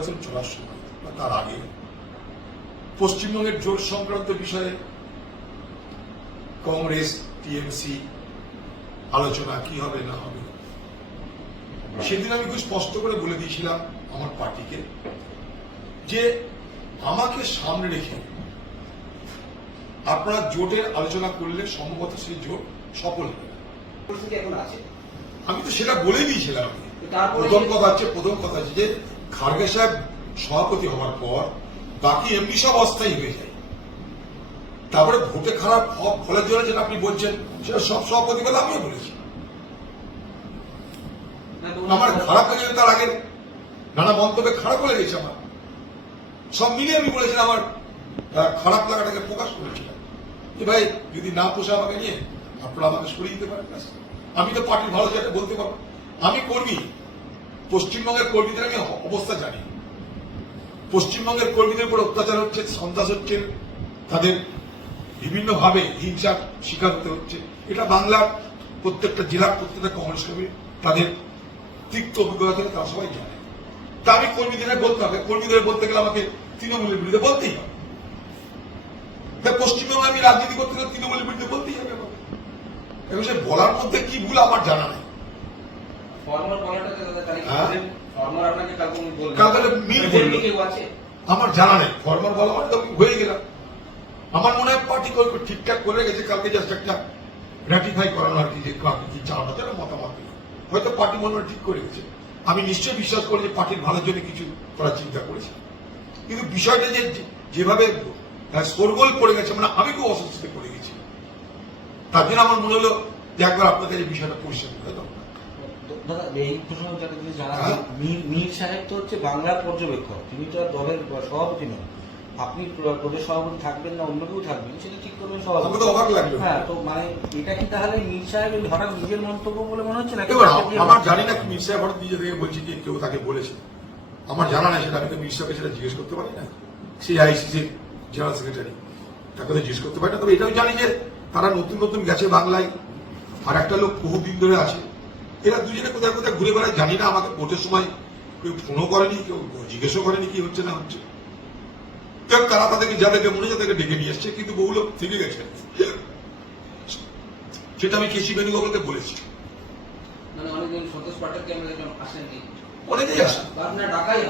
নির্বাচন চলার সময় বা তার আগে পশ্চিমবঙ্গের জোট সংক্রান্ত বিষয়ে কংগ্রেস টিএমসি আলোচনা কি হবে না হবে সেদিন আমি খুব স্পষ্ট করে বলে দিয়েছিলাম আমার পার্টিকে যে আমাকে সামনে রেখে আপনারা জোটের আলোচনা করলে সম্ভবত সেই জোট সফল হবে। আমি তো সেটা বলে দিয়েছিলাম। প্রথম কথা হচ্ছে প্রথম কথা হচ্ছে যে খার্গে সাহেব সভাপতি হওয়ার পর বাকি এমনি সব অস্থায়ী হয়ে যায়। তারপরে ভোটে খারাপ ফলের জন্য যেটা আপনি বলছেন, সেটা সব সভাপতি বলে আমিও বলেছি। আমার খারাপ লেগেছে তার আগে নানা মন্তব্যে খারাপ হয়ে গেছে আমার। সব মিলিয়ে আমি বলেছিলাম আমার খারাপ লাগাটাকে প্রকাশ করেছিলাম। যে ভাই, যদি না পোষা আমাকে নিয়ে আপনারা আমাকে সরিয়ে দিতে পারেন। আমি তো পার্টির ভালো জায়গায় বলতে পারব। আমি কর্মী পশ্চিমবঙ্গের কর্মীদের আমি অবস্থা জানি। পশ্চিমবঙ্গের কর্মীদের উপর অত্যাচার হচ্ছে, সন্ত্রাস হচ্ছে, তাদের বিভিন্নভাবে হিংসার শিকার হতে হচ্ছে। এটা বাংলার প্রত্যেকটা জেলার প্রত্যেকটা কংগ্রেস কর্মী তাদের তিক্ত অভিজ্ঞতা থেকে তারা সবাই জানে। তা আমি কর্মীদের বলতে হবে। কর্মীদের বলতে গেলে আমাকে তৃণমূলের বিরুদ্ধে বলতেই হবে। পশ্চিমবঙ্গে আমি রাজনীতি করতে গেলে তৃণমূলের বিরুদ্ধে বলতেই হবে আমাকে। সে বলার মধ্যে কি ভুল আমার জানা নেই। আমার জানা নেই। ফর্মাল বলা মানে তো হয়ে গেলাম। আমার মনে হয় পার্টি করে ঠিকঠাক করে গেছে কালকে জাস্ট একটা র্যাটিফাই করানো আর কি যে কাকে কি চাওয়ানো যাবে মতামত হয়তো পার্টি মনে ঠিক করে গেছে। আমি নিশ্চয়ই বিশ্বাস করি যে পার্টির ভালোর জন্য কিছু করার চিন্তা করেছে। কিন্তু বিষয়টা যে যেভাবে আহ, শোরগোল পড়ে গেছে মানে আমি খুব অসুস্থ পড়ে গেছি। তার জন্য আমার মনে হলো যে একবার আপনাদের এই বিষয়টা পরিষ্কার করে দাও দাদা এই হ্যাঁ? মীর মীর সাহেব তো হচ্ছে বাংলার পর্যবেক্ষক। তিনি তো আর দলের সভাপতি নন। আপনি প্রদেশ সভাপতি থাকবেন না অন্য কেউ থাকবেন সেটা ঠিক করবেন সভাপতি। অবাক লাগল। হ্যাঁ তো মানে এটা কি তাহলে মীর সাহেব হঠাৎ নিজের মন্তব্য বলে মনে হচ্ছে তাকে আমার জানি না কি মির্জা হঠাৎ নিজে থেকে বলছি যে কেউ তাকে বলেছে। আমার জানা নাই সেটা আমি তো মির্জাকে সেটা জিজ্ঞেস করতে পারি না। সিআইসিসি জেনারেল সেক্রেটারি তাকে তো জিজ্ঞেস করতে পারি না। তবে এটাও জানি যে তারা নতুন নতুন গেছে বাংলায়। আর একটা লোক বহুদিন ধরে আছে এরা দুজনে কোথায় কোথায় ঘুরে বেড়ায় জানি না আমাকে ভোটের সময় কেউ ফোনও করেনি কেউ জিজ্ঞেসও করেনি কি হচ্ছে না হচ্ছে। তারা তাদেরকে যাদেরকে মনে তাদেরকে ডেকে নিয়ে এসছে কিন্তু বহু লোক থেকে গেছে। সেটা আমি কেসি বেণুগোপালকে বলেছি। মানে অনেকেই আসে ডাকাই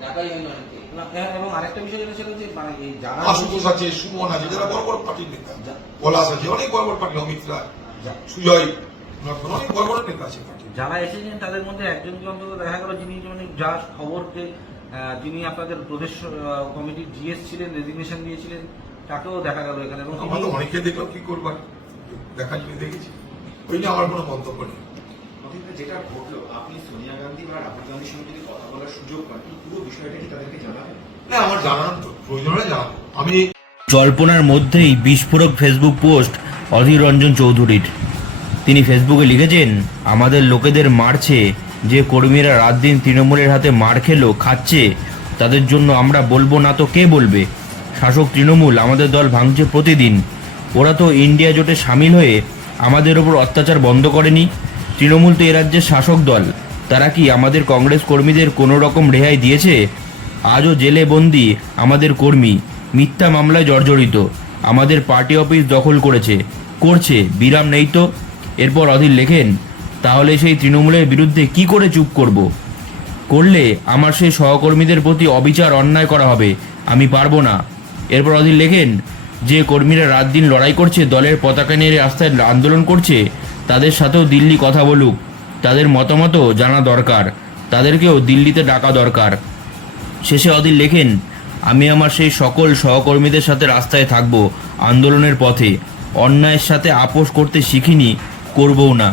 ডাকাই না, হ্যাঁ, মানে জানা আশুতোষ আছে সুমন আছে যারা বড় বড় পার্টির নেতা। পলাশ আছে অনেক বড় বড় পার্টি অমিত রায় যা- সুজয় যারা এসেছেন তাদের মধ্যে একজনকে অন্তত দেখা গেল যিনি মানে যার খবরকে যিনি আপনাদের প্রদেশ কমিটির জিএস ছিলেন রেজিগনেশন দিয়েছিলেন তাকেও দেখা গেল এখানে। এবং আমরা তো অনেকে দেখলাম কি করবার দেখা দেখেছি। ওই নিয়ে আমার কোনো মন্তব্য নেই। যেটা ঘটলো আপনি সোনিয়া গান্ধী বা রাহুল গান্ধীর সঙ্গে যদি কথা বলার সুযোগ পান পুরো বিষয়টা কি তাদেরকে জানাবেন? না আমার জানানো তো প্রয়োজন হলে জানাব আমি জল্পনার মধ্যেই বিস্ফোরক ফেসবুক পোস্ট অধীর রঞ্জন চৌধুরীর। তিনি ফেসবুকে লিখেছেন, আমাদের লোকেদের মারছে, যে কর্মীরা রাত দিন তৃণমূলের হাতে মার খেলো, খাচ্ছে, তাদের জন্য আমরা বলব না তো কে বলবে? শাসক তৃণমূল, আমাদের দল ভাঙছে প্রতিদিন। ওরা তো ইন্ডিয়া জোটে সামিল হয়ে আমাদের ওপর অত্যাচার বন্ধ করেনি। তৃণমূল তো এ রাজ্যের শাসক দল। তারা কি আমাদের কংগ্রেস কর্মীদের কোনো রকম রেহাই দিয়েছে? আজও জেলে বন্দি আমাদের কর্মী। মিথ্যা মামলায় জর্জরিত। আমাদের পার্টি অফিস দখল করেছে। করছে, বিরাম নেই তো? এরপর অধীর লেখেন, তাহলে সেই তৃণমূলের বিরুদ্ধে কি করে চুপ করব? করলে আমার সেই সহকর্মীদের প্রতি অবিচার অন্যায় করা হবে, আমি পারব না। এরপর অধীর লেখেন, যে কর্মীরা রাত দিন লড়াই করছে, দলের পতাকা নিয়ে রাস্তায় আন্দোলন করছে, তাদের সাথেও দিল্লি কথা বলুক। তাদের মতামতও জানা দরকার। তাদেরকেও দিল্লিতে ডাকা দরকার। শেষে অধীর লেখেন, আমি আমার সেই সকল সহকর্মীদের সাথে রাস্তায় থাকব, আন্দোলনের পথে। অন্যায়ের সাথে আপোষ করতে শিখিনি করবও না।